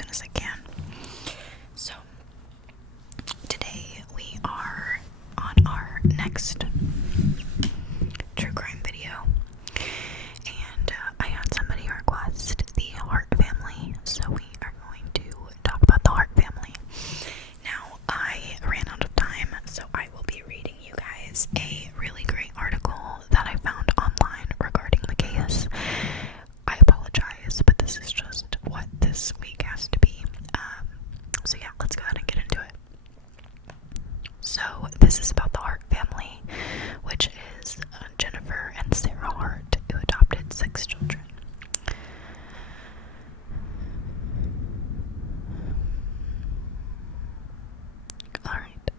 soon as I can. So, today we are on our next true crime video, and I had somebody request the Hart family, so we are going to talk about the Hart family. Now, I ran out of time, so I will be reading you guys a really great article that I found online regarding the case. I apologize, but this is just what this week has to be. So yeah, let's go ahead and get into it. So this is about the Hart family, which is Jennifer and Sarah Hart, who adopted 6 children. Alright.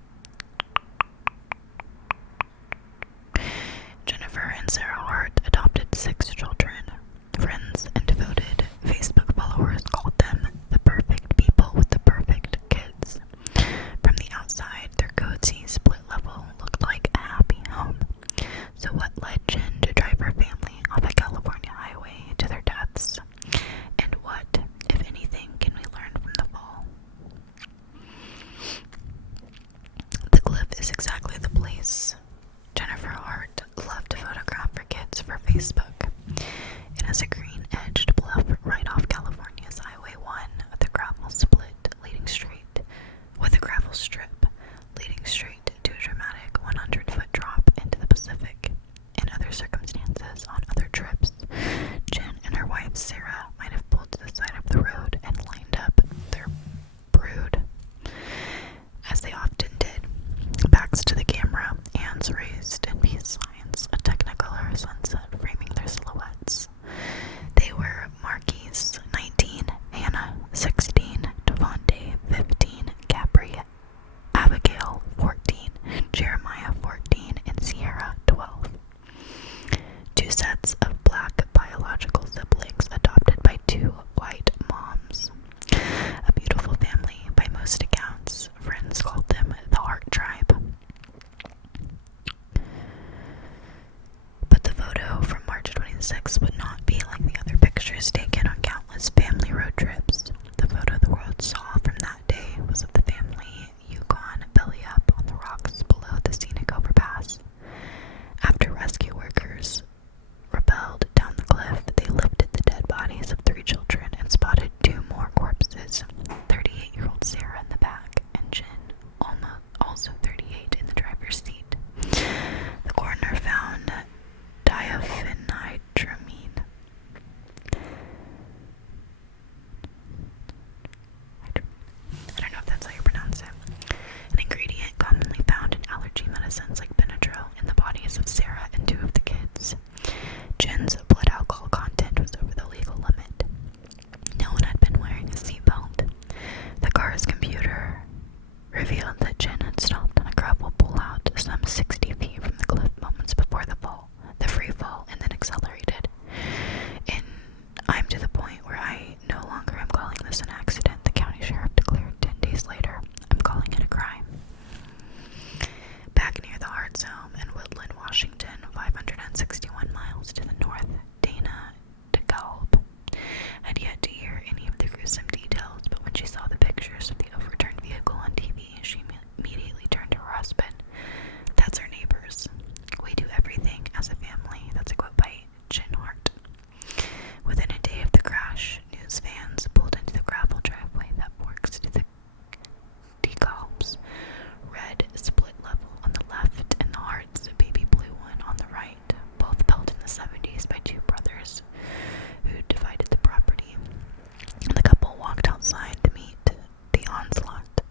Jennifer and Sarah Hart adopted 6 children. Friends and devoted Facebook followers called them the perfect people with the perfect kids. From the outside, their cozy split level looked like a happy home. So what led Jen to drive her family off a California highway to their deaths? And what, if anything, can we learn from the fall? The cliff is exactly the place. Jennifer Hart loved to photograph her kids for Facebook. It has a green-edged bluff right off California's Highway 1 with a gravel strip leading straight to a dramatic 100-foot drop into the Pacific. In other circumstances, on other trips, Jen and her wife Sarah might have pulled to the side of the road and lined up their brood, as they often did, backs to the camera, hands raised, and peace signs, a technicolor sunset framing their silhouettes. They were Marquise, 19, Hannah, 16, Devontae, 15, Abigail, 14, Jeremiah, 14, and Sierra, 12. 2 sets of black biological siblings adopted by 2 white moms. A beautiful family by most accounts. Friends called them the Hart tribe. But the photo from March 26th would not be like the other pictures taken on countless family road trips. The photo the world saw from that day was of the family Yukon belly up on the rocks below the scenic overpass. After rescue workers rappelled down the cliff, they lifted the dead bodies of 3 children and spotted 2 more corpses, 38-year-old Sarah in the back and Jen, also 38, in the driver's seat. The coroner found diaphenhydramine. I don't know if that's how you pronounce it. An ingredient commonly found in allergy medicines like Benadryl in the bodies of Sarah and 2 of the kids. Jen's blood alcohol content was over the legal limit. No one had been wearing a seatbelt. The car's computer revealed that Jen had stopped on a gravel pullout some 60 feet from the cliff moments before the free fall, and then accelerated. And I'm to the point where I no longer am calling this an accident, the county sheriff declared 10 days later. I'm calling it a crime. Back near the Hart's home in Woodland, Washington, 561 miles to the north, Dana DeKalb had yet to hear any of the gruesome details, but when she saw the pictures of the overturned vehicle on TV, she immediately turned to her husband. That's our neighbors. We do everything as a family. That's a quote by Jen Hart. Within a day of the crash, news vans pulled into the gravel driveway that forks to the DeKalb's red split level on the left and the Hart's baby blue one on the right, both built in the 70s by 2 brothers who divided the property. The couple walked outside to meet the onslaught.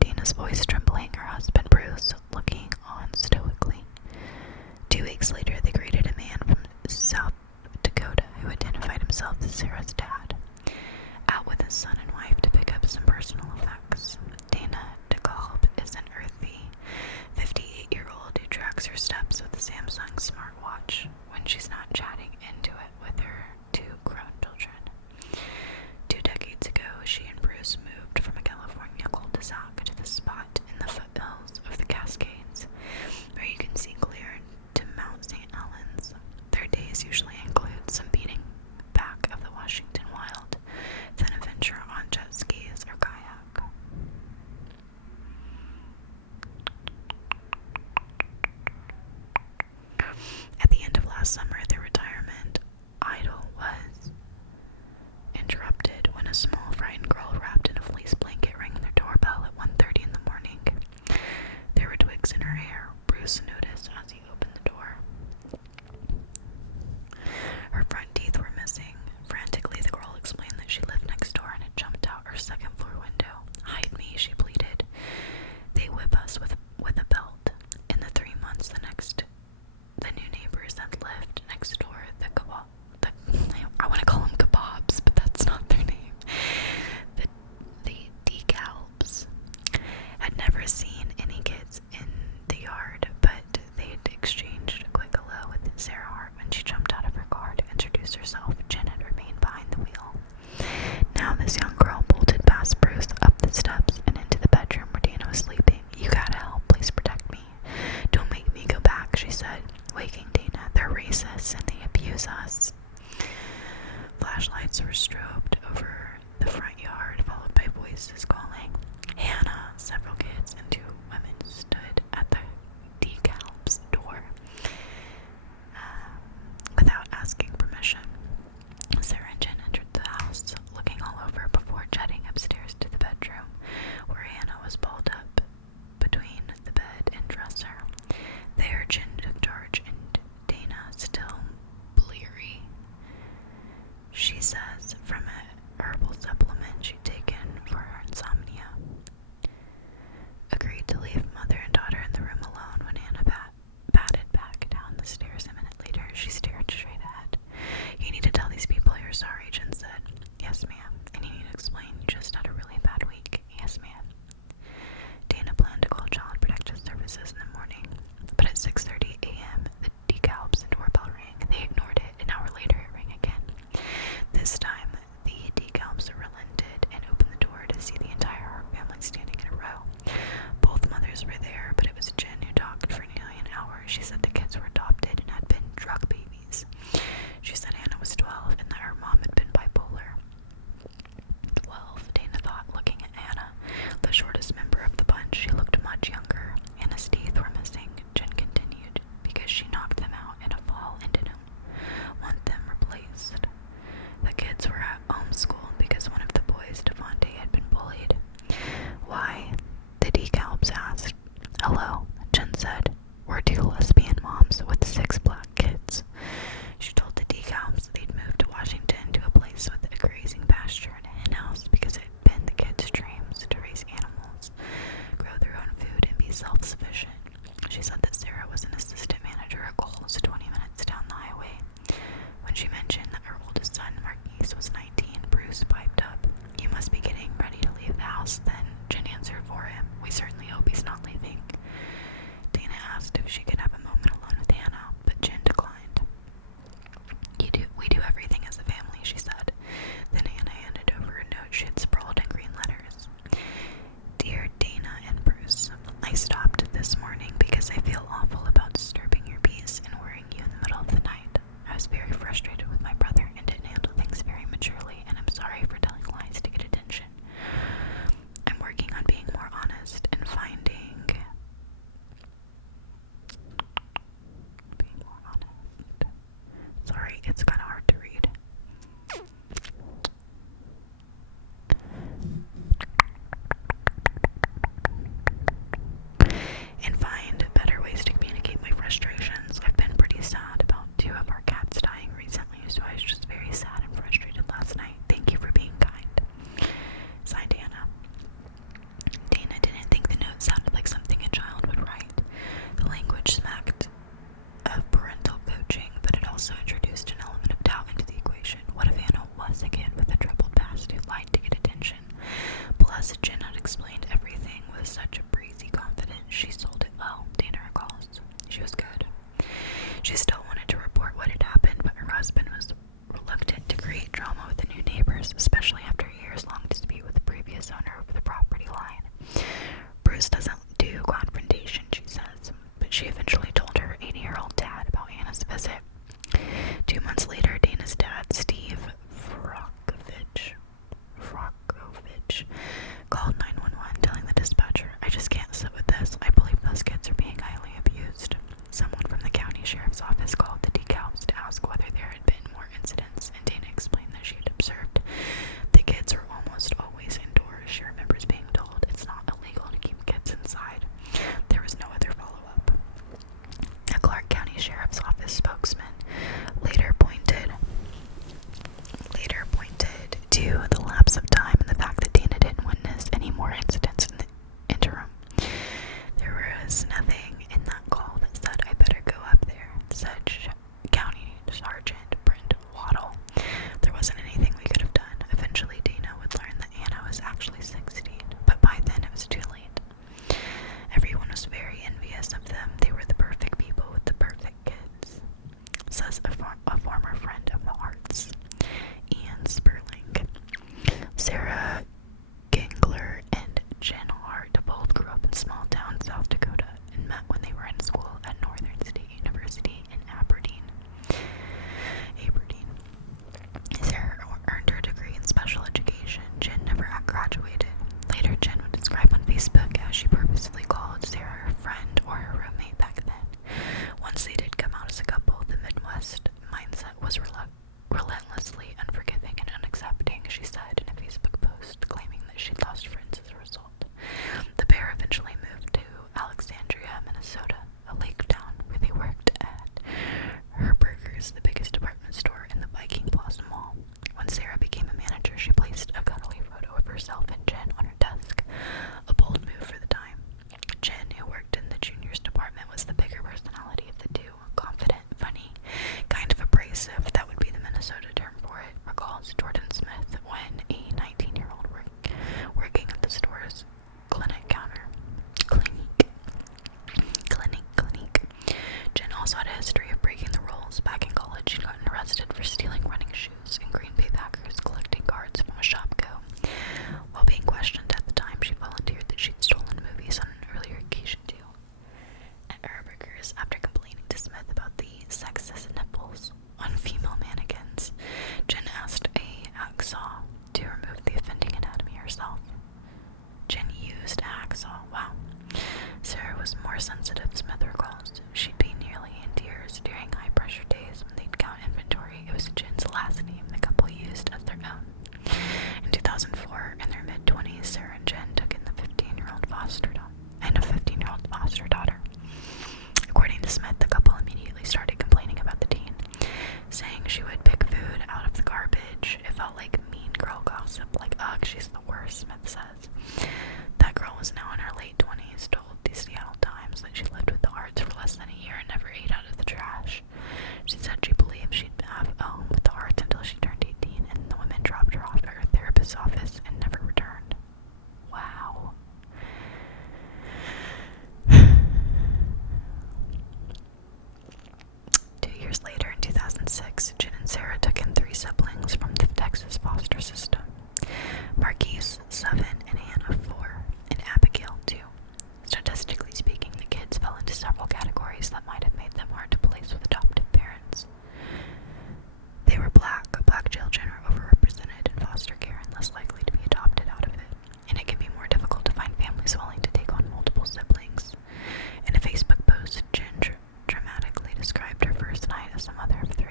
Dana's voice trembling, her husband Bruce looking on stoically. 2 weeks later, they greeted a man from South Dakota who identified himself as Sarah's dad, out with his son and wife to pick up some personal effects. Dana DeKalb is an earthy 58-year-old who tracks her steps with a Samsung smartwatch when she's not chatting into it with her 2 grown children. 2 decades ago, she and Bruce moved from a California cul-de-sac to the spot in the foothills of the Cascades, where you can see clear to Mount St. Helens. Their days usually include some beating back of the Washington Flashlights were strobed over the front yard, followed by voices calling, "Hannah!" Several kids and two women stood at the DeKalb's door without asking permission. Sarah and Jen entered the house, looking all over before jetting upstairs to the bedroom, where Hannah was balled up between the bed and dresser. There, Jen took charge, and Dana, still bleary, she says, from a herbal supplement she'd taken for her insomnia, agreed to leave mother and daughter in the room alone. When Hannah batted back down the stairs a minute later, she stared straight ahead. "You need to tell these people you're sorry," Jen said. "Yes, ma'am. And you need to explain you just had a really bad week." "Yes, ma'am." Dana planned to call Child Protective Services in the morning, but at 6:30 a.m., the DeKalb's doorbell rang. They ignored it. An hour later, it rang again. This time, the DeKalb's relented and opened the door to see the entire Hart family standing in a row. Both mothers were there, but it was Jen who talked for nearly an hour. She said the kids were adopted and had been drug babies. She said Hannah was 12 and that her mom had been bipolar. 12, Dana thought, looking at Hannah, the shortest member of the bunch. She looked much younger. Hannah's teeth were missing, Jen continued, because she knocked them out in a fall and didn't want them replaced. The kids were at homeschooled because one of the boys, Devontae, had been bullied. "Why?" the DeKalb's asked. "Hello," Jen said. "We're two lesbian moms with 6 black kids." She told the DeKalb's they'd moved to Washington to a place with a grazing pasture and a hen house because it had been the kids' dreams to raise animals, grow their own food, and be self-sufficient. She said that Sarah was an assistant manager at Kohl's 20 minutes down the highway. When she mentioned that her oldest son, Marquise, was 19, Bruce piped up, "You must be getting ready to leave the house then." Jen answered for him, "We certainly hope he's not leaving." Dana asked if she could have a moment alone with Hannah, but Jen declined. We do everything as a family," she said. Then Hannah handed over a note she had sprawled in green letters. "Dear Dana and Bruce, I stopped this morning because I feel awful about disturbing your peace and worrying you in the middle of the night. I was very frustrated with my brother and didn't handle things very maturely, and I'm sorry for telling lies to get attention. I'm working on being more honest and being more honest. Sorry, it's kind of hard to read. And find better ways to communicate my frustrations. I've been pretty sad about 2 of our cats dying recently, so I was just very sad and frustrated last night. Thank you for being kind." Signed, Hannah. Dana didn't think the note sounded like something a child would write. The language smacked of parental coaching, but it also introduced an element of doubt into the equation. What if Hannah was a kid with a troubled past who lied to get attention? Plus, Jen had explained everything with such a breezy confidence. She sold it well, Dana recalls. She was good. She still wanted to report what had happened, but her husband was reluctant to create drama with the new neighbors, especially after a years-long dispute with the previous owner over the property line. Bruce doesn't do confrontation, she says, but she eventually told her 80-year-old dad about Hannah's visit. 2 months later, Dana's dad, Steve Frockovich, called 911, telling the dispatcher, "I just can't sit with this. I believe those kids are being highly abused." Someone from the county sheriff's office called the DeKalb's to ask whether there had been more incidents, and Dana explained that she had observed the kids were almost always indoors. She remembers being told it's not illegal to keep kids inside. There was no other follow-up. A Clark County Sheriff's Office spokesman later pointed to the lapse of time and the fact that Dana didn't witness any more incidents in the interim. "There was nothing in that call that said I better go up there," said County Sergeant Brent Waddle. "There wasn't anything we could have done. Eventually, Dana would learn that Hannah was actually 16, but by then it was too late. Everyone was very envious of them. They were the perfect people with the perfect kids," says a former friend of the Harts, Ian Sperling. calls Jordan Smith when a 19-year-old working at the store's clinic. Jen also had a history of breaking the rules. Back in college, she'd gotten arrested for stealing running shoes and Green Bay Packers collecting cards from a Shopko. While being questioned at the time, she volunteered that she'd stolen movies on an earlier occasion too. At Herberger's, after complaining to Smith about the sexist nipples on female mannequins, Jen asked a hacksaw to remove the offending anatomy herself. Jen used a hacksaw. Wow. Sarah was more sensitive, Smith recalls. She'd be nearly in tears during high-pressure days when they'd count inventory. It was Jen's last name the couple used as their own. In 2004, in their mid-20s, Sarah and Jen took in the 15-year-old foster daughter. According to Smith, the couple immediately started complaining about the teen, saying she would pick food out of the garbage. It felt like mean girl gossip, like, ugh, she's the worst, Smith says. That girl was now in her late 20s, told the Seattle Times that she lived with the Harts for less than a year and never ate out of the trash. She said she believed she'd have a home with the Harts until she turned 18, and the women dropped her off at her therapist's office and never returned. Wow. 2 years later, in 2006, Jen and Sarah took in 3 siblings from the Texas foster system. Marquise, 7, and Hannah, 4, and Abigail, 2. Statistically speaking, the kids fell into several categories that might have made them hard to place with adoptive parents. They were black children are overrepresented in foster care and less likely to be adopted out of it, and it can be more difficult to find families willing to take on multiple siblings. In a Facebook post, Jen dramatically described her first night as a mother of 3.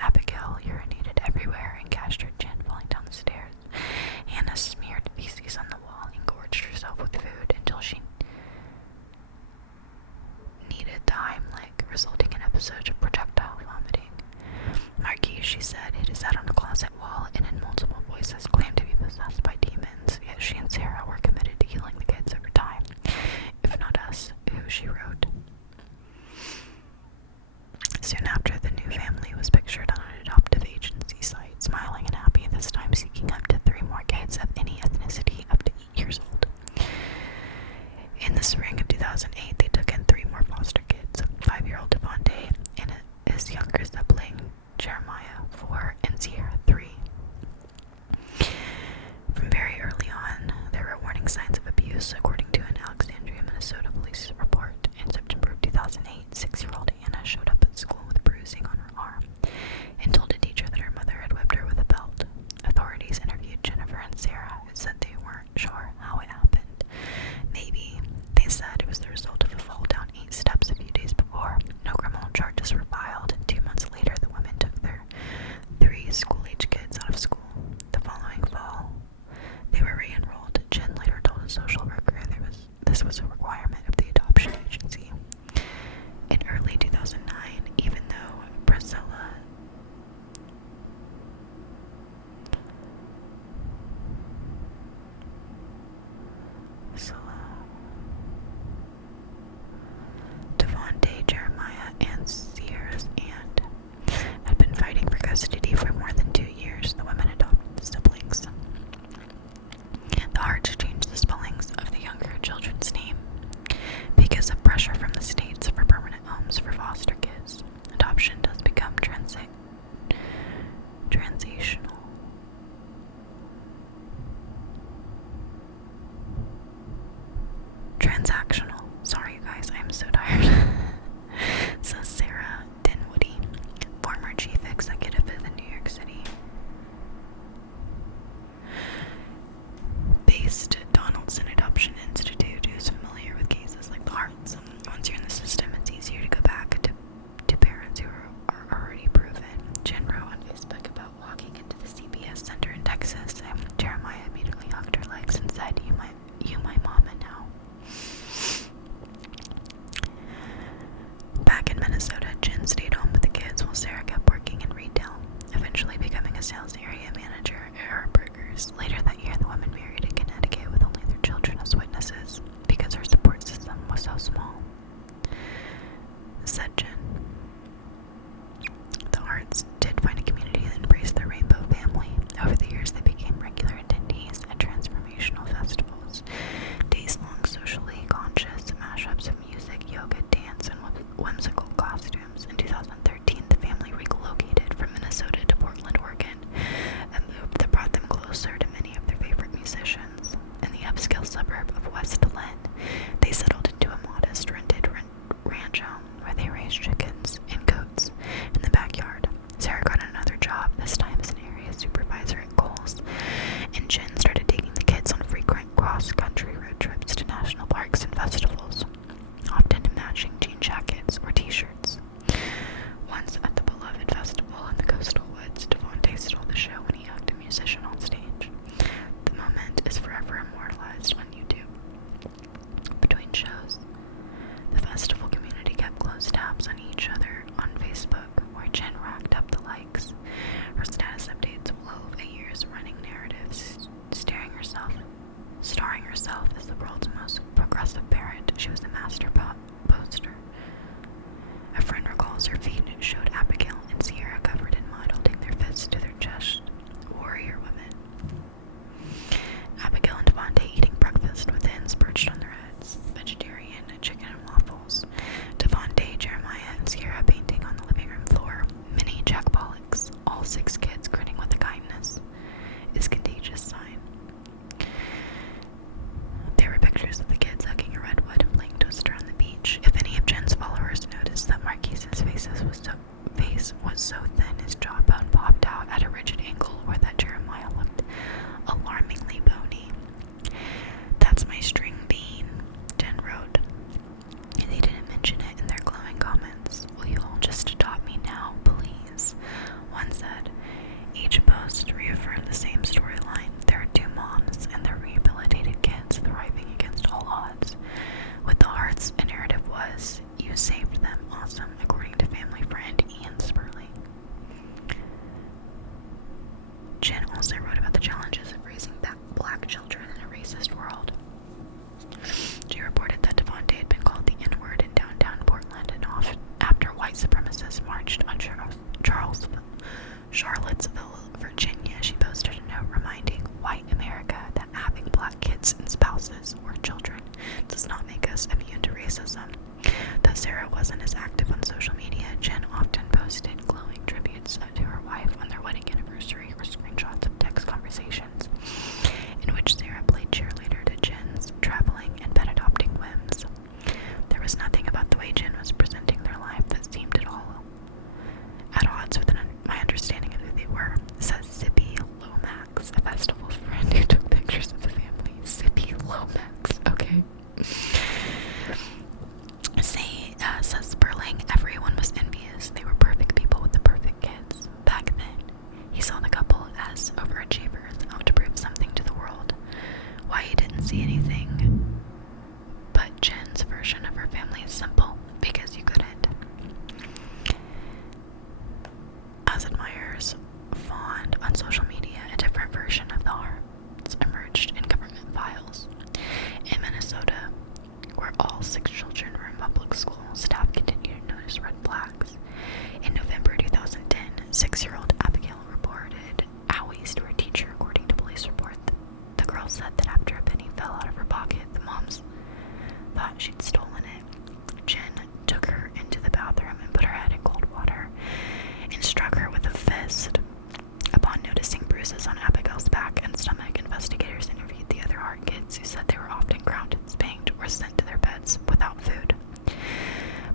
Abigail urinated everywhere and cashed her chin falling down the stairs. Hannah smeared feces on the wall and gorged herself with food until she needed the Heimlich, resulting in episodes of projectile vomiting. Marquise, she said, hid his head on a closet wall and in multiple voices claimed to be possessed by demons, yet she and Sarah were committed to healing the kids over time. If not us, who, she wrote. Soon after, the new family was pictured on an adoptive agency site, smiling and happy, this time seeking up to 3 more kids of any ethnicity up to 8 years old. In the spring of 2008, they took in 3 more foster kids, 5-year-old Devontae and his younger sibling, Jeremiah, 4, and Sierra, 3. From very early on, there were warning signs of abuse, according to an Alexandria, Minnesota police report. In September of 2008, 6-year-old Anna showed up at school with bruising on her arm and told a teacher that her mother had whipped her with a belt. Authorities interviewed Jennifer and Sarah, who said they weren't sure how it happened. Maybe, they said, it was the result of a fall down 8 steps a few days before. No criminal charges were filed, and 2 months later, the women took their 3 school-age also wrote about the challenges of raising black children in a racist world. She reported that Devontae had been called the N-word in downtown Portland, and after white supremacists marched on Charlottesville, Virginia, she posted a note reminding white America that having black kids and spouses or children does not make us immune to racism. Though Sarah wasn't as active on social media, Jen often posted glowing tributes to her wife on their wedding anniversary or screenshots of text conversations in which Sarah played cheerleader to Jen's traveling and pet adopting whims. There was nothing about the way Jen was presenting their life that seemed at all at odds with my understanding of who they were, says Zippy Lomax, a festival friend who took pictures of the family. Zippy Lomax, okay. Says Sperling, everyone was envious. They were perfect people with the perfect kids. Back then, he saw the couple as overachievers, out to prove something to the world. Why he didn't see anything but Jen's version of her family is simple, because you couldn't. As admirers fawned on social media, a different version of the Harts emerged in government files. In Minnesota, where all 6 children were in public school, staff continued to notice red flags. In November 2010, 6-year-old Abigail reported owies to her teacher, according to police report. The girl said that after a penny fell out of her pocket, the moms thought she'd stolen it. Jen took her into the bathroom and put her head in cold water and struck her with a fist. Upon noticing bruises on Abigail's back and stomach, investigators interviewed the other Hart kids, who said they were often grounded, spanked, or sent to their beds without food.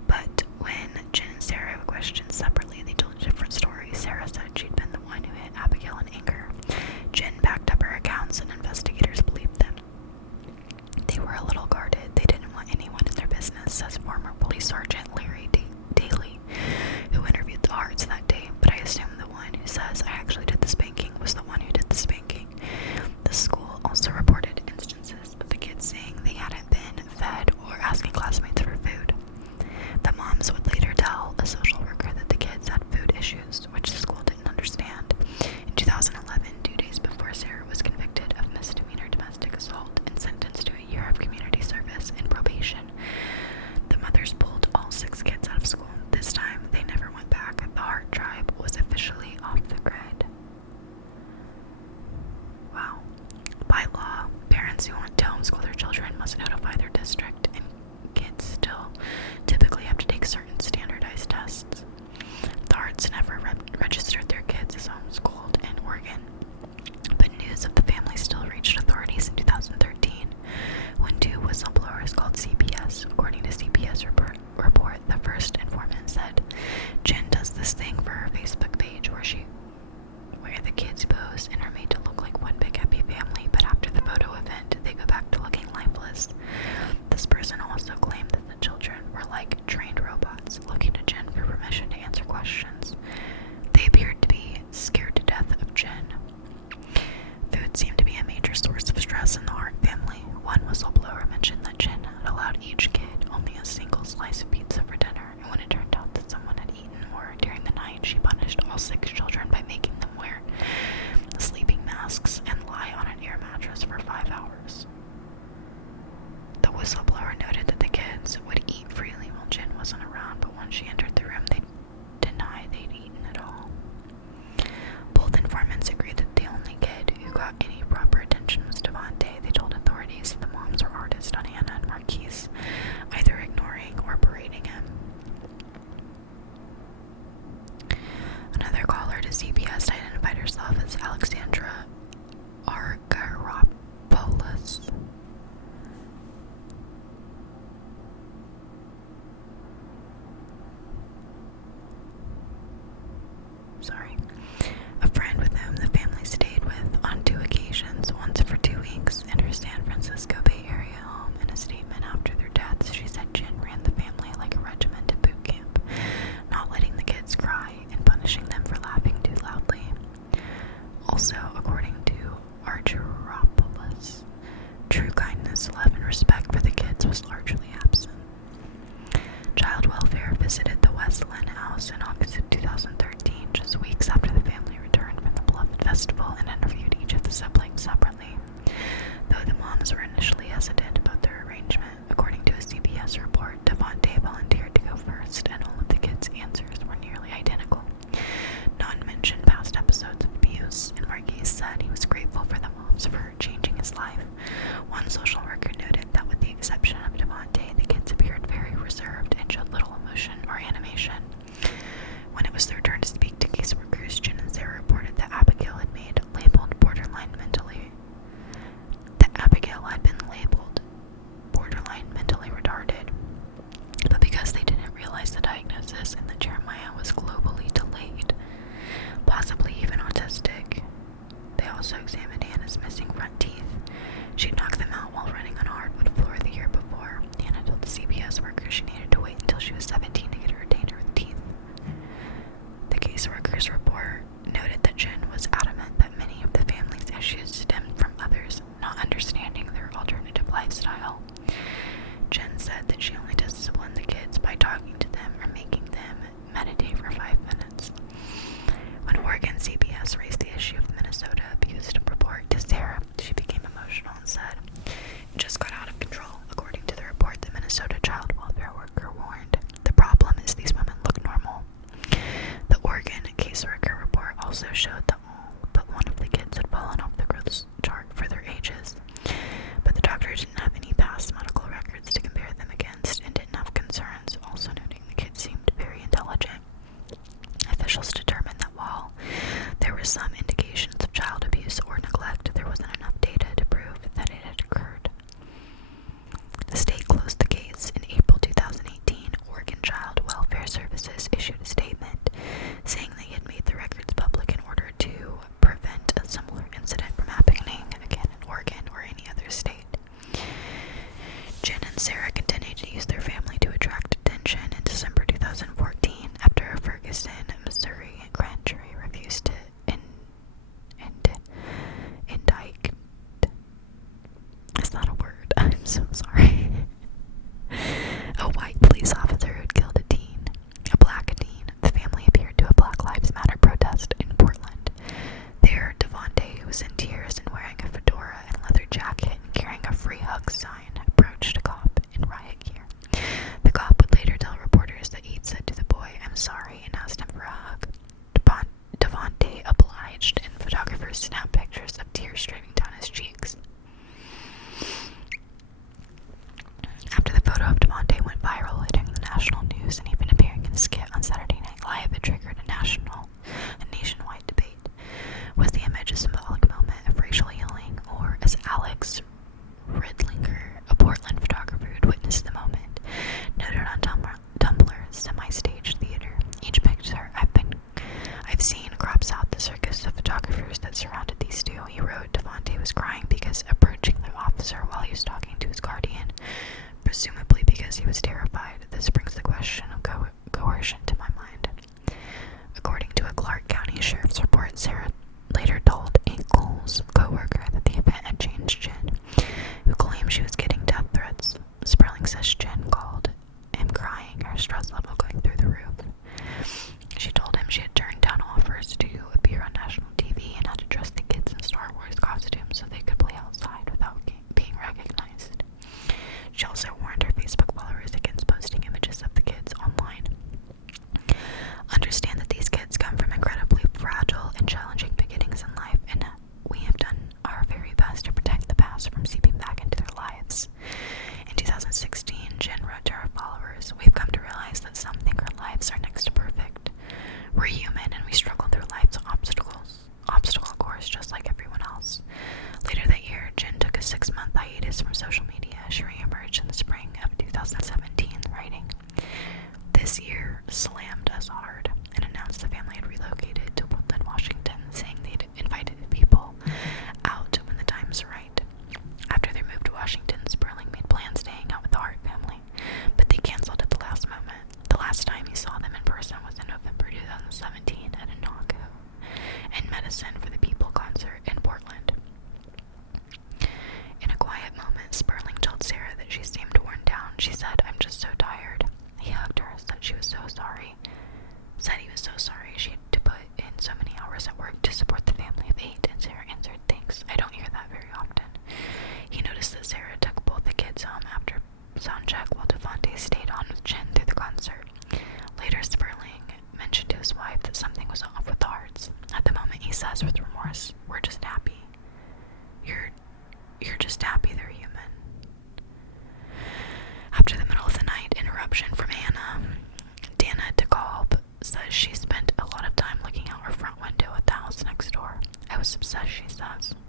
But when Jen and Sarah were questioned separately, they told a different story. Sarah said she'd been the one who hit Abigail in anger. Jen backed up her accounts, and investigators believed them. They were a little guarded. They didn't want anyone in their business, says former police sergeant Larry Daly, who interviewed the Harts that day. But I assume the one who says I actually did the spanking was the one who did the spanking. The school also reported instances of the kids saying they hadn't been fed or asking classmates for food. The moms would later tell a social worker that the kids had food issues, which the school didn't understand. In 2011, 2 days before Sarah was convicted of misdemeanor domestic assault and sentenced to a year of community service and probation, the mothers pulled all 6 kids out of school. This time, they never went back. The Hart tribe was officially off the grid. Wow. By law, parents who want to homeschool their children must notify their district, and kids still typically have to take certain standardized tests. The Harts never registered their kids as homeschooled in Oregon, but news of the family still reached authorities in 2013 when 2 whistleblowers called CPS. According to CPS report, the first informant said, Jen does this thing for her Facebook page where the kids pose and are made to look like one big happy family, but after the photo event, they go back to looking lifeless. This person also claimed that the children were like trained robots, looking to Jen for permission to answer questions. They appeared to be scared to death of Jen. Food seemed to be a major source of stress in the Hart family. One whistleblower mentioned that Jen had allowed each kid only a single slice of pizza for dinner, and when it turned out that someone had eaten more during the night, she punished all 6 children by making them wear sleeping masks and lie on an air mattress for 5 hours. The whistleblower noted that the kids would eat freely while Jen wasn't around, but when she entered the room, they denied they'd eaten at all. Both informants agreed that the only kid who got any proper attention was Devontae. They told authorities that the moms were artists on Hannah and Marquise, either ignoring or berating him. Another caller to the siblings separately, though the moms were initially hesitant about their arrangement. According to a CBS report, Devontae volunteered to go first, and all of the kids' answers were nearly identical. None mentioned past episodes of abuse, and Marquise said he was grateful for the moms for changing his life. One social worker noted that with the exception of Devontae, the kids appeared very reserved and showed little emotion or animation. When it was their turn to speak to caseworkers, Jen and Sarah reported that Abigail had been labeled borderline mentally retarded, but because they didn't realize the diagnosis and that Jeremiah was globally delayed, possibly even autistic. They also examined Hannah's missing front teeth. She'd knocked them out while running on a hardwood floor the year before. Hannah told the CBS worker she needed to wait until she was 17 to get a retainer with teeth. The caseworker's report noted that Jen was adamant that many of the family's issues stemmed from others not understanding their alternative lifestyle. Jen said that she only disciplined the kids by talking to them or making them meditate for 5 minutes. When Oregon CBS raised the issue of the Minnesota abuse report to Sarah, she became emotional and said, "It just got out of control." According to the report, the Minnesota child welfare worker warned, "The problem is these women look normal." The Oregon caseworker report also showed that all but one of the kids had fallen off the growth chart for their ages, but the doctor didn't have any past medical records to compare them against and didn't have concerns, also noting the kids seemed very intelligent. Officials determined that while there were some indications of child abuse or neglect, there wasn't enough data to prove that it had occurred. The state closed the case in April 2018. Oregon Child Welfare Services issued a statement saying they had made the records public in order to prevent a similar incident from happening again in Oregon or any other state. Jen and Sarah continued to use their family to attract attention in December 2014 after a Ferguson, Missouri grand jury refused to indict. Is that a word? I'm so sorry. A white police officer who had killed a black teen. The family appeared to a Black Lives Matter protest in Portland. There, Devontae, who was in tears and wearing a fedora and leather jacket and carrying a free hug sign, approached a cop in riot gear. The cop would later tell reporters that he'd said to the boy, "I'm sorry," and asked him for a hug. Devontae obliged, and photographers snapped pictures of tears streaming down his cheeks.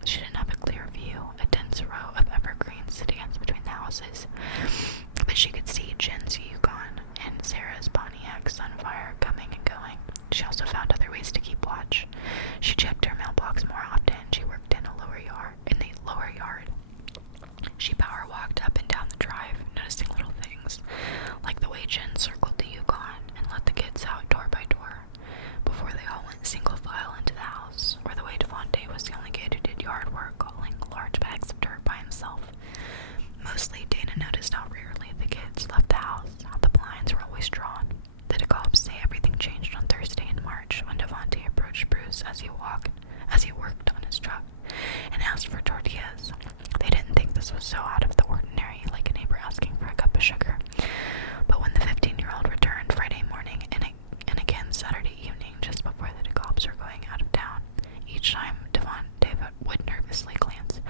she didn't have a clear view, a dense row of evergreen sedans between the houses, but she could see Jen's Yukon and Sarah's Pontiac Sunfire coming and going. She also found other ways to keep watch. She checked her mailbox more often. She worked in the lower yard. She power walked up and down the drive, noticing little things, like the way Jen circled the Yukon and let the kids out door by door before they all went single file into the house, or the way Devontae was the only kid who did yard work, hauling large bags of dirt by himself. Mostly, Dana noticed how rarely the kids left the house, how the blinds were always drawn. The DeKalbs say everything changed on Thursday in March when Devontae approached Bruce as he worked on his truck and asked for tortillas. They didn't think this was so out of the ordinary, like a neighbor asking for a cup of sugar. But when the 15-year-old returned Friday morning and again Saturday evening, just before the DeKalbs were going out of town, each time Devontae would nervously glance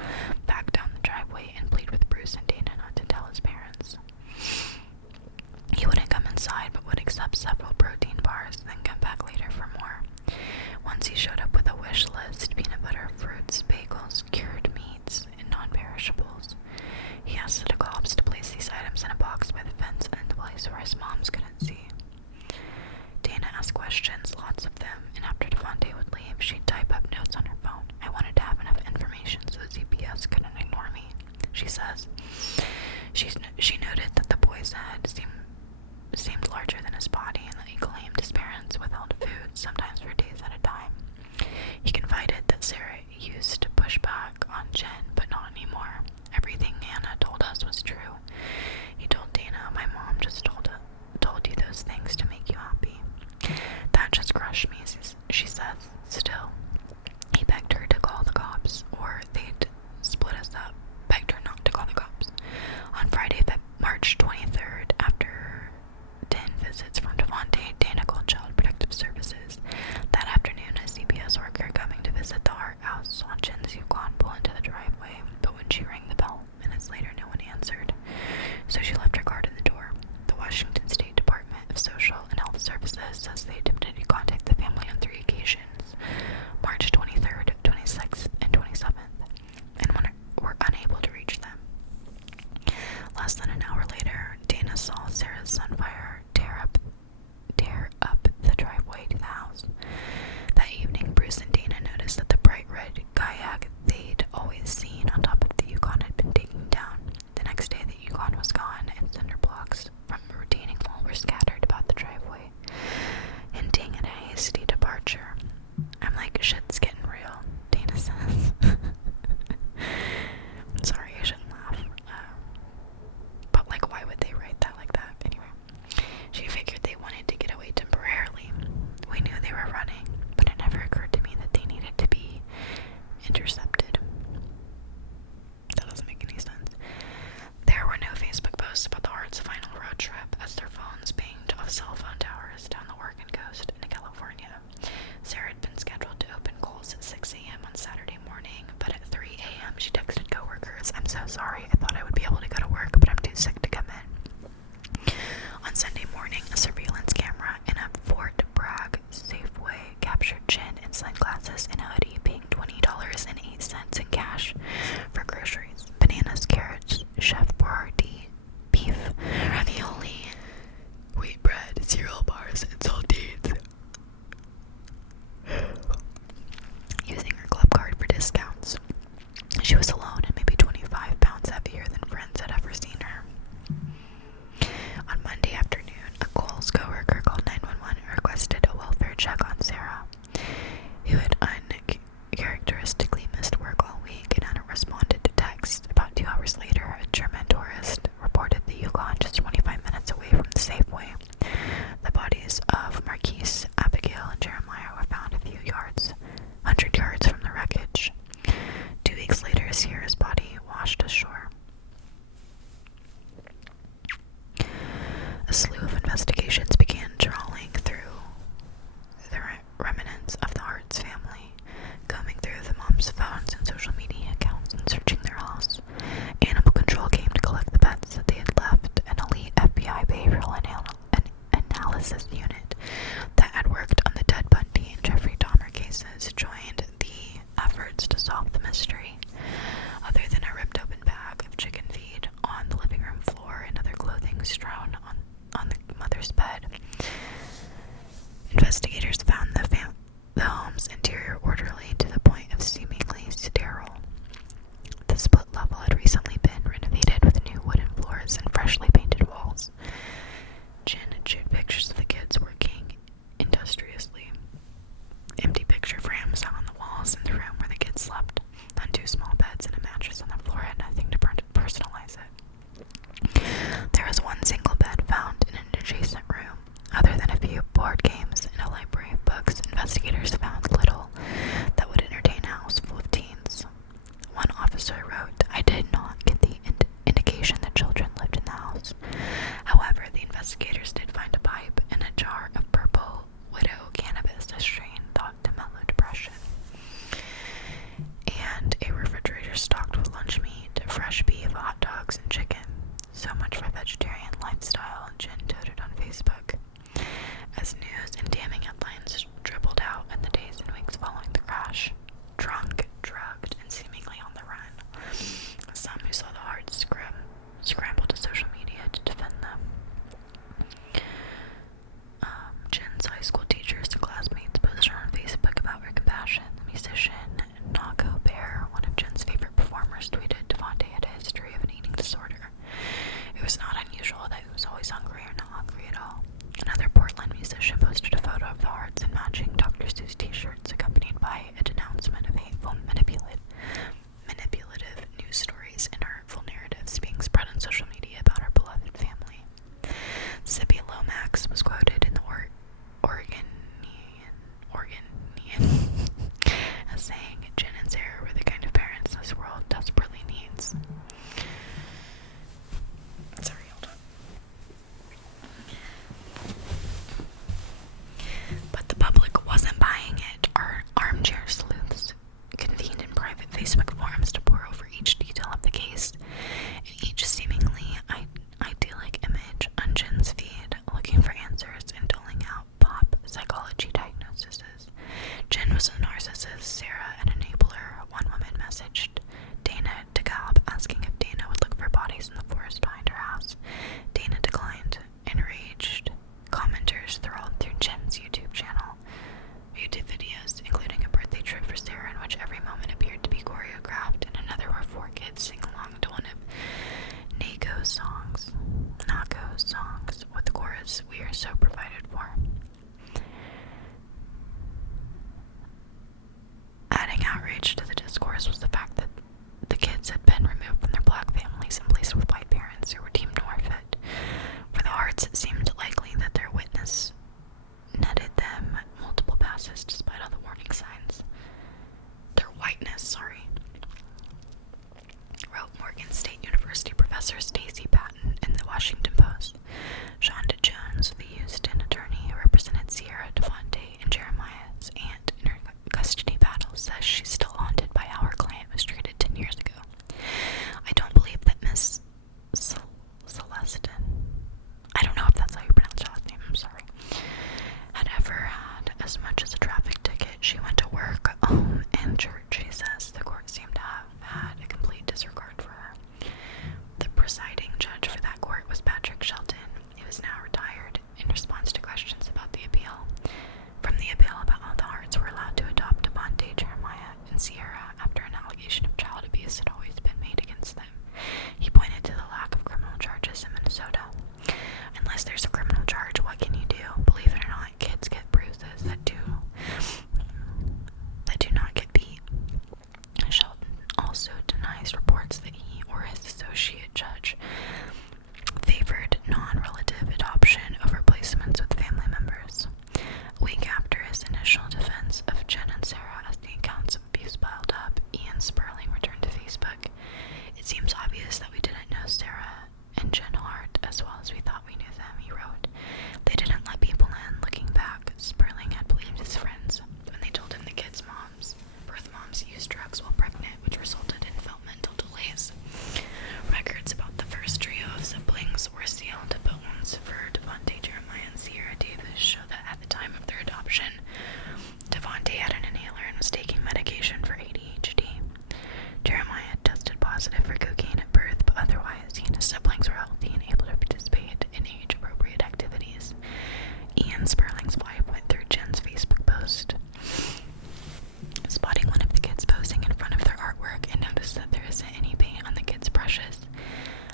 back down the driveway and plead with Bruce and Dana not to tell his parents. He wouldn't come inside, but would accept several protein bars, then come back later for more. Once he showed up with a wish list: peanut butter, fruits, bagels, cured meats, and non-perishables. He asked the DeKalbs to place these items in a box by the fence in the place where his moms couldn't see. Dana asked questions, lots of them, and after Devontae would leave, she'd type up notes on her phone. I wanted to have enough information so the CPS couldn't ignore me, she says. She noted that the boy's head seemed larger than his body, and that he claimed his parents withheld food, sometimes for days at a time. He confided that Sarah used to push back on Jen, but not anymore. Everything Hannah told us was true. He told Dana, my mom just told you those things to make you happy. That just crushed me, she says. Still, he begged her to call the cops, or they'd split us up. Begged her not to call the cops. On Friday, March 23rd, after 10 visits from Devontae, Dana called Child Protective Services. That afternoon, a CPS worker coming to visit the Hart house saw Jen's Yukon pull into the driveway, but when she rang the bell, minutes later, no one answered. So she left her card in the door. The Washington State Department of Social and Health Services says they attempted to contact the family on 3 occasions, March 23rd, 26th, and 27th, and were unable to reach them. Less than an hour later, Dana saw Sarah's Sunfire tear up the driveway to the house. That evening, Bruce and Dana noticed that the bright red kayak they'd always seen on top of the Yukon had been taken down. The next day, the Yukon was gone, and cinder blocks from a retaining wall were scattered about the driveway, hinting at a hasty departure. I'm like, shit's getting real, Dana says. I'm sorry, I shouldn't laugh. But, like, why would they write that like that? Anyway, she figured they wanted to get away temporarily. We knew they were running, but it never occurred to me that they needed to be intercepted. That doesn't make any sense. There were no Facebook posts about the Hart's final road trip as their phones pinged off cell phone towers down the Oregon coast into California. Sarah had been scheduled to open calls at 6 a.m. on Saturday morning, but at 3 a.m. she texted coworkers, I'm so sorry, I thought I would be able to go to work, but I'm too sick to come in. On Sunday morning, a surveillance camera in a Fort Bragg Safeway captured Jen in sunglasses and a hoodie paying $20.08 in cash for groceries, bananas, carrots, Chef Boyardee, beef, ravioli, wheat bread, cereal bars, and saltines. Using her club card for discounts. She was alone and maybe 25 pounds heavier than friends had ever seen her. On Monday afternoon, a Kohl's coworker called 911 and requested a welfare check on Sarah, who had uncharacteristically missed work all week and hadn't responded to text. About 2 hours later, a German tourist reported the Yukon just 25 minutes away from the Safeway. The bodies of Marquise, Abigail, and Jeremiah were found a few yards, 100 yards from the wreckage. 2 weeks later, Sierra's body washed ashore. A slew of investigations began trawling through the remnants of the Hart's family, combing through the mom's phones and social media accounts and searching their house. Animal Control came to collect the pets that they had left. An elite FBI behavioral analysis unit that had worked on the Ted Bundy and Jeffrey Dahmer cases joined the efforts to solve the mystery. messaged Dana DeKalb asking if Dana would look for bodies in the forest behind her house. Dana declined. Enraged, commenters thronged through Jen's YouTube channel. YouTube videos, including a birthday trip for Sarah in which every moment appeared to be choreographed, and another where 4 kids sing along to one of Nako's songs, with the chorus, "We are so provided for." Adding outrage to the discourse was the fact that the kids had been removed from their black families and placed with white parents who were deemed more fit. For the Harts, it seemed likely that their witness netted them multiple passes despite all the warning signs. Their whiteness, wrote Morgan State University professor Stacey Patton in the Washington Post. Shonda Jones, the Houston attorney who represented Sierra, Devontae, and Jeremiah's aunt in her custody battle, says she's still haunted by how her client was treated 10 years ago. I don't believe that Miss Celestin, I don't know if that's how you pronounce her last name, I'm sorry, had ever had as much as a traffic ticket. She went to work, home, and church, she says. The court seemed to have had a complete disregard for her. The presiding judge for that court was Patrick Shelton, who is now retired, in response to questions about the appeal. From the appeal about how the Harts were allowed to adopt Devontae, Jeremiah, and Sierra after an allegation of child abuse had always been made against them, he pointed to the lack of criminal charges in Minnesota. Unless there's a criminal charge, what can you do? Believe it or not, kids get bruises that do not get beat. Shelton also denies reports that he or his associate judge favored non-relative adoption over placements with family members. A week after his initial defense of Jen and Sarah as the accounts of abuse piled up, Ian Sperling returned to Facebook. "It seems obvious that we didn't know Sarah and Jen Hart as well as we thought we knew them," he wrote. "They didn't let people in." Looking back, Sperling had believed his friends when they told him the kids' birth moms used drugs while pregnant, which resulted in developmental delays. Records about the first trio of siblings were sealed, but ones for Devontae, Jeremiah, and Sierra Davis show that at the time of their adoption, Devontae had an inhaler and was taking medication for ADHD. Jeremiah had tested positive for cocaine at birth, but otherwise he and his siblings were healthy and able to participate in age-appropriate activities. Ian Sperling's wife went through Jen's Facebook post, spotting one of the kids posing in front of their artwork, and noticed that there isn't any paint on the kids' brushes.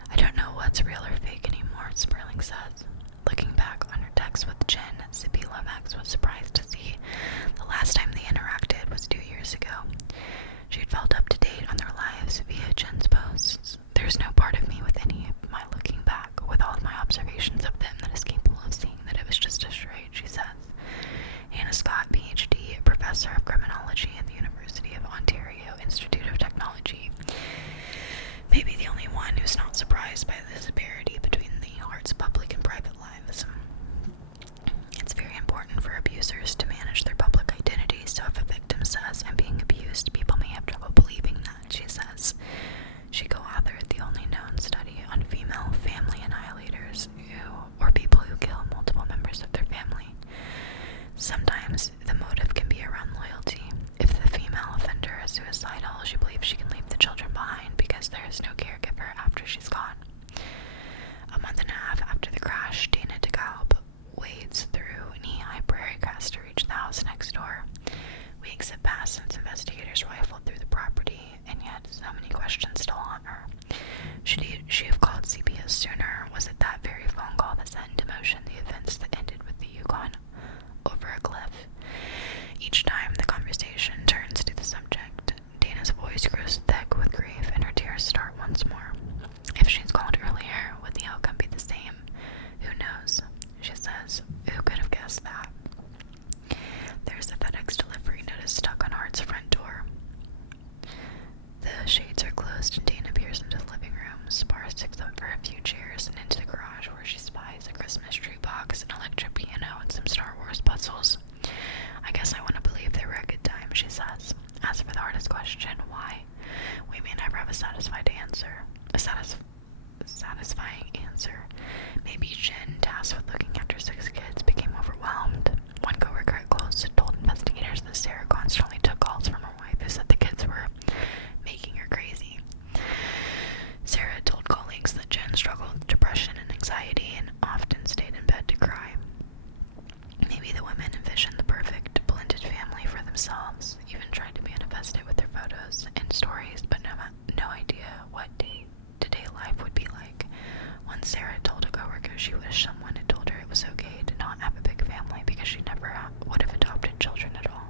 "I don't know what's real or fake anymore," Sperling says. Looking back on her text with Jen, Zippy Lomax was surprised to see the last time they interacted was 2 years ago. She had felt up to date on their lives via Jen's posts. "There's no part of me with any of my looking back, with all of my observations of them, that is capable of seeing that it was just a charade," she says. Hannah Scott, PhD, professor of criminology at the University of Ontario Institute of Technology, may be the only one who's not surprised by the disparity between the Hart's public and private lives. "It's very important for abusers to manage their public identity, so if a victim says, 'I'm being abused,' people may have trouble believing that," she says. She co-authored the only known study on female family annihilators, or people who kill multiple members of their family. Sometimes the motive can be around loyalty. If the female offender is suicidal, she believes she can leave the children behind because there is no caregiver after she's gone. A month and a half after the crash, Dana DeKalb wades through knee-high prairie grass to reach the house next door. Weeks have passed since investigators rifled through the property, and yet so many questions still haunt her. Should she have called CPS sooner? Was it that very phone call that set into motion the events that ended with the Yukon over a cliff? Each time the conversation turns to the subject, Dana's voice grows thick with grief and her tears start once more. If she'd called earlier, would the outcome be the same? Who knows? She says, "Who could have guessed that?" There's a FedEx delivery notice stuck on Hart's front door. The shades are closed and Dana peers into the living room. Sparse as she never would have adopted children at all.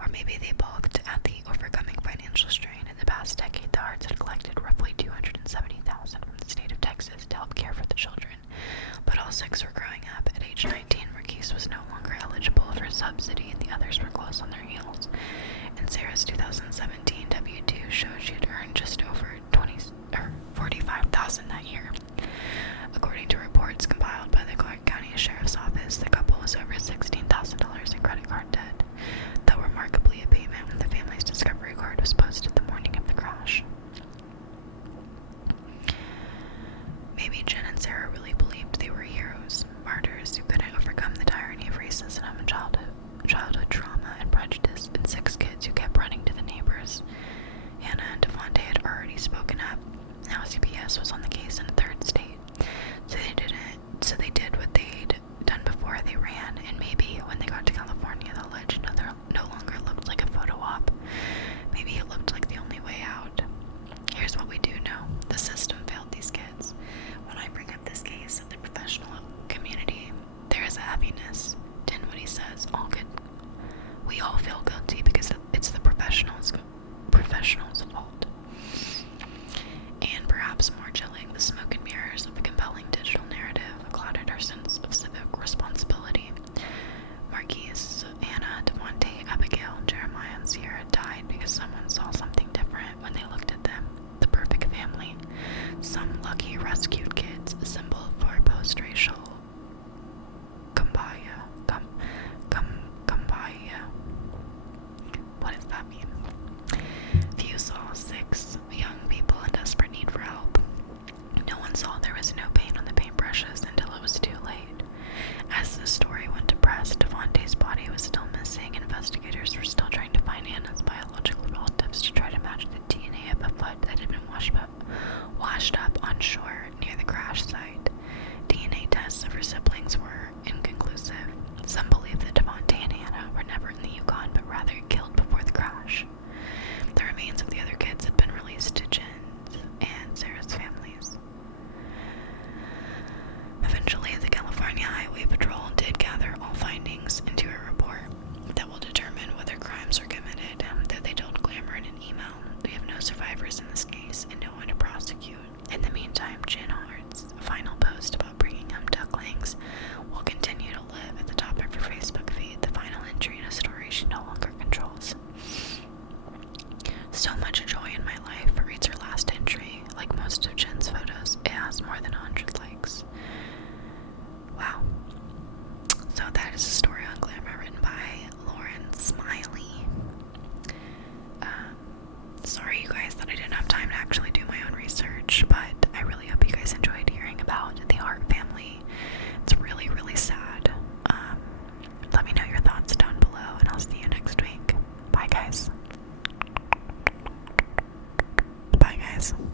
Or maybe they balked at the overcoming financial strain. In the past decade, the Harts had collected roughly $270,000 from the state of Texas to help care for the children, but all 6 were growing up. At age 19, Marquise was no longer eligible for subsidy, and the others were close on their heels. In Sarah's 2017 W-2 showed she had earned just over $45,000 that year. According to reports compiled by the Clark County Sheriff's Office, the couple was over $16,000 in credit card debt, though remarkably a payment when the family's discovery card was posted the morning of the crash. Maybe Jen and Sarah really believed they were heroes, martyrs who couldn't overcome the tyranny of racism and childhood trauma and prejudice, and 6 kids who kept running to the neighbors. Hannah and Devontae had already spoken up. Now CPS was on the case in a 3rd state, so they did what they'd done before they ran, and maybe when they got to California, the legend no longer looked like a photo op. Maybe it looked like the only way out. Here's what we do know. The system failed these kids. When I bring up this case of the professional community, there is a heaviness. Dinwiddie says, we all feel guilty because it's the professionals' fault. And perhaps more chilling, the smoke and mirrors of a compelling digital narrative clouded our sense of civic responsibility. Marquise, Anna, Devontae, Abigail, Jeremiah, and Sierra died because someone saw something different when they looked at them. The perfect family. Some lucky rescued kids, a symbol for post-racial kumbaya. Kumbaya. What does that mean? Few saw 6 young people in desperate need for help. No one saw there was no paint on the paintbrushes until it was too late. As the story went to press, Devontae's body was still missing. Investigators were still trying to find Anna's biological relatives to try to match the DNA of a foot that had been washed up on shore near the crash site. DNA tests of her siblings were inconclusive. Some believe that Devontae and Anna were never in the Yukon, but rather killed before the crash. The remains of the other kids had been released to Jen's and Sarah's families. Eventually, the California Highway Patrol did gather all findings into a report that will determine whether crimes were committed, though they don't glamor in an email. We have no survivors in this case and no one to prosecute. In the meantime, Jen Hart's final post about bringing home ducklings will continue to live at the top of her Facebook feed, the final entry in a story she no longer controls. So much joy in my life, reads her last entry. Like most of Jen's photos, it has more than 100 likes. Wow. So that is a story on Glamour written by Lauren Smiley. Sorry you guys that I didn't have time to actually do my own research, but